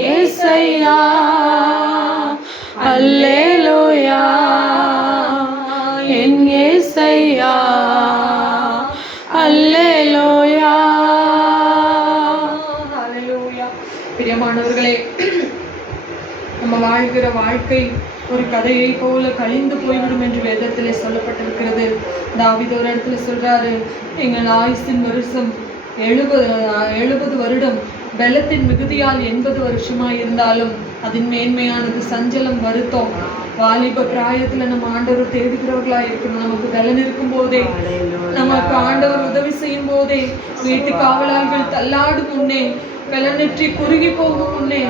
యేసయ్యా அல்லேலூயா என் యేసయ్யா அல்லேலூயா. ஹல்லேலூயா. பிரியமானவர்களே, நம்ம வாழ்கிற வாழ்க்கை ஒரு கதையை போல கழிந்து போய்விடும் என்று வேதத்திலே சொல்லப்பட்டிருக்கிறது. தாவீது ஒரு இடத்துல சொல்றாரு, எங்கள் ஆயுசின் வருஷம் 70 வருடம், பலத்தின் மிகுதியால் 80 வருஷமா இருந்தாலும் அதன் மேன்மையானது சஞ்சலம் வருத்தம். வாலிப பிராயத்துல நம்ம ஆண்டவர் தேடுகிறவர்களா இருக்கணும். நமக்கு பலன் இருக்கும் போதே, நமக்கு ஆண்டவர் உதவி செய்யும் போதே, வீட்டு காவலாள்கள் தள்ளாடும் முன்னே, பலனற்றி குறுகி போகும் முன்னே,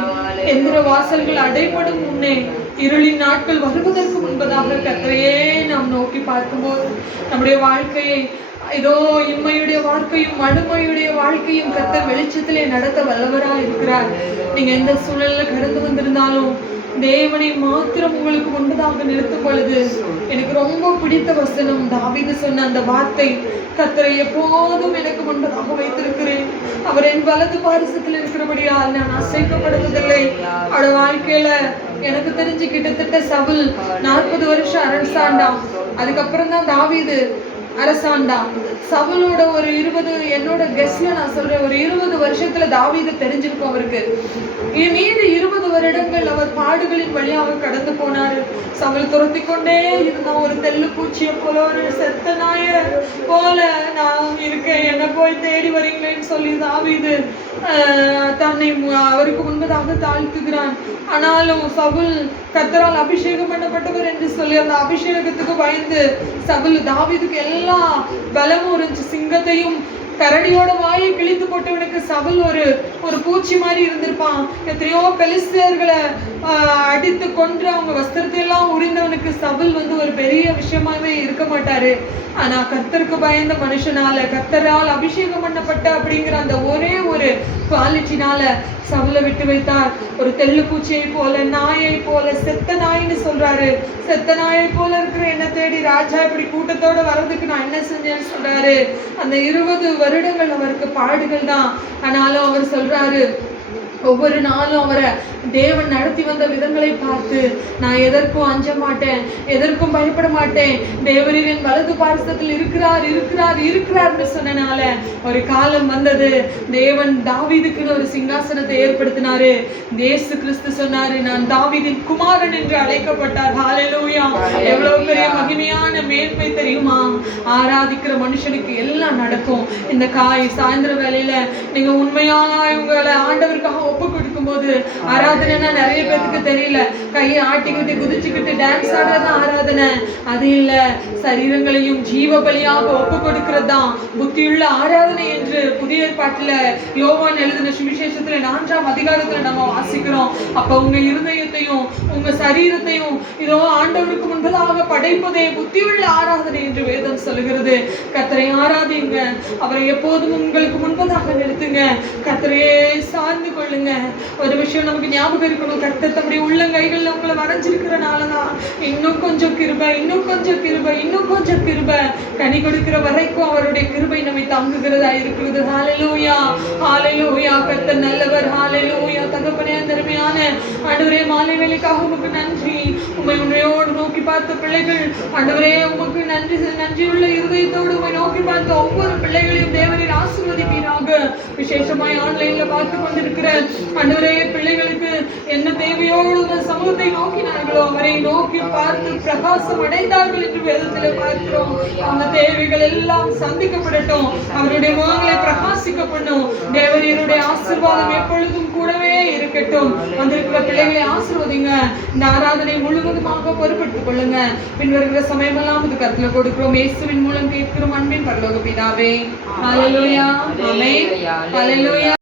எந்திர வாசல்கள் அடைபடும் முன்னே, இருளின் நாட்கள் வருவதற்கு முன்பதாக கர்த்தரையே நாம் நோக்கி பார்க்கும்போது நம்முடைய வாழ்க்கையை இதோ இம்மையுடைய வாழ்க்கையும் மறுமையுடைய வாழ்க்கையும் கர்த்தர் வெளிச்சத்திலே நடத்த வல்லவரா இருக்கிறார். நீங்க எந்த சூழல்ல கடந்து வந்திருந்தாலும் தேவனை மாத்திரம் உங்களுக்கு முன்பதாக நிறுத்தும் பொழுது, எனக்கு ரொம்ப பிடித்த வசனம் தாவீது சொன்ன அந்த வார்த்தை, கர்த்தரை எப்போதும் எனக்கு முன்பதாக வைத்திருக்கிறேன், அவர் என் வலது பாரிசத்தில் இருக்கிறபடியால் நான் அசைக்கப்படுவதில்லை. அவரோட வாழ்க்கையில எனக்கு தெரிஞ்சு கிட்டத்தட்ட சவுல் 40 வருஷம் அரசாண்டான். அதுக்கப்புறம் தான் தாவீது அரசாண்டான். சவுலோட ஒரு 20, என்னோட கெஸ்ட்ல நான் சொல்றேன், ஒரு 20 வருஷத்துல தாவீது தெரிஞ்சிருக்கும் அவருக்கு. மீது 20 வருடங்கள் அவர் பாடுகளின் வழியாக கடந்து போனாரு. சவுல் துரத்தி கொண்டே இருந்தான். ஒரு தெல்லு பூச்சியை போல, ஒரு செத்த நாய போல நான் இருக்கேன், என்ன போய் தேடி வரீங்களேன்னு சொல்லி தாவீது தன்னை அவருக்கு முன்பதாக தாழ்த்துகிறான். ஆனாலும் சவுல் கர்த்தரால் அபிஷேகம் பண்ணப்பட்டவர் என்று சொல்லி அந்த அபிஷேகத்துக்கு பயந்து சவுல் தாவீதுக்கு எல்லா பலமும் இருந்துச்சு. சிங்கத்தையும் கரடியோட வாயை கிழித்து போட்டவனுக்கு சவுல் ஒரு பூச்சி மாதிரி இருந்திருப்பான். எத்தனையோ பெலிஸ்தியர்களை அடித்து கொன்று அவங்க வஸ்திரத்தை எல்லாம் உரிந்தவனுக்கு சவுல் ஒரு பெரிய விஷயமாவே இருக்க மாட்டாரு. ஆனா கர்த்தருக்கு பயந்த மனுஷனால, கர்த்தரால் அபிஷேகம் பண்ணப்பட்ட அப்படிங்கிற அந்த ஒரே ஒரு குவாலிட்டினால சவுலை விட்டு வைத்தார். ஒரு தெல்லு பூச்சியை போல, நாயை போல, செத்த நாயின்னு சொல்றாரு. செத்த நாயை போல இருக்கிற என்ன தேடி ராஜா இப்படி கூட்டத்தோட வர்றதுக்கு நான் என்ன செஞ்சேன்னு சொல்றாரு. அந்த 20 வருடங்கள் அவருக்கு பாடுகள் தான். ஆனாலும் அவர் சொல்றாரு, ஒவ்வொரு நாளும் அவரை தேவன் நடத்தி வந்த விதங்களை பார்த்து நான் எதற்கும் அஞ்ச மாட்டேன், எதற்கும் பயப்பட மாட்டேன், தேவரின் வலது பாரிசத்தில் இருக்கிறார் இருக்கிறார் இருக்கிறார்னு சொன்னனால ஒரு காலம் வந்தது. தேவன் தாவீதுக்குன்னு ஒரு சிங்காசனத்தை ஏற்படுத்தினாரு. இயேசு கிறிஸ்து சொன்னாரு, நான் தாவீதின் குமாரன் என்று அழைக்கப்பட்டார். ஹல்லேலூயா. எவ்வளவு பெரிய மகிமையான மேன்மை தெரியுமா? ஆராதிக்கிற மனுஷனுக்கு எல்லாம் நடக்கும். இந்த சாயந்தர வேலையில நீங்க உண்மையா இவங்களை ஆண்டவருக்காக ஒப்பு கொடுக்கும் போது, ஆராதனைனா நிறைய பேருக்கு தெரியல, கையை ஆட்டிக்கிட்டு குதிச்சுக்கிட்டு டான்ஸ் ஆடுறதுதான் ஆராதனை. அது இல்ல, சரீரங்களையும் ஜீவ பலியாக ஒப்பு கொடுக்கிறது தான் புத்தியுள்ள ஆராதனை என்று புதிய ஏற்பாட்டுல யோவான் எழுதின சுவிசேஷத்துல 4ஆம் அதிகாரத்துல நம்ம வாசிக்கிறோம். அப்ப உங்க இருதயத்தையும் உங்க சரீரத்தையும் இதோ ஆண்டவருக்கு முன்பதாக படைப்பதே புத்தியுள்ள ஆராதனை என்று வேதம் சொல்லுகிறது. கர்த்தரை ஆராதிங்க, அவரை எப்போதும் உங்களுக்கு முன்பதாக நிறுத்துங்க, கர்த்தரையே சார்ந்து கொள்ளுங்க. ஒரு விஷயம் நமக்கு ஞாபகம் இருக்கணும், கர்த்தர் தம்முடைய உள்ளங்கைகள்ல உங்களை வரைஞ்சிருக்கிறனாலதான் இன்னும் கொஞ்சம் கிருபை, இன்னும் கொஞ்சம் கிருபை, இன்னும் கொஞ்சம் கிருபை, கனி கொடுக்கிற வரைக்கும் அவருடைய கிருபை நம்மை தாங்குகிறதா இருக்கிறது. ஹல்லேலூயா, ஹல்லேலூயா. கர்த்தர் நல்லவர். ஹல்லேலூயா. தகப்பனே, தருமையான ஆண்டவரே, மாலை வேளைக்காக உமக்கு நன்றி. உம்மை உன்னையோடு நோக்கி பார்த்த பிள்ளைகள் ஆண்டவரே, உமக்கு நன்றி. நன்றியுள்ள இருதயத்தோடு உம்மை நோக்கி பார்த்த ஒவ்வொரு பிள்ளைகளையும் தேவனில் ஆசீர்வதிப்பீராக. விசேஷமாய் ஆன்லைன்ல பார்த்து கொண்டிருக்கிற ஆண்டவரே, பிள்ளைகளுக்கு என்ன தேவையோடு சமூகத்தை நோக்கினார்களோ அவரை நோக்கி பார்த்து பிரகாசம் அடைந்தார்கள் என்று வேதத்தில் பார்க்கிறோம். அந்த தேவைகள் எல்லாம் சந்திக்கப்படட்டும், அவருடைய முகங்களை பிரகாசிக்கப்படும். தேவரீருடைய ஆசீர்வாதம் எப்பொழுதும் கூடவே இருக்கட்டும். வந்திருக்கிற பிள்ளைகளை ஆசீர்வதிங்க. இந்த ஆராதனை முழுவதுமாக பொறுப்பெடுத்துக் கொள்ளுங்க. பின்வருகிற சமயமெல்லாம் இது கருத்துல கொடுக்கிறோம். இயேசுவின் மூலம் கேட்கிறோம் அன்பின் பரலோக பிதாவே. ஹல்லேலூயா. ஆமென். ஹல்லேலூயா.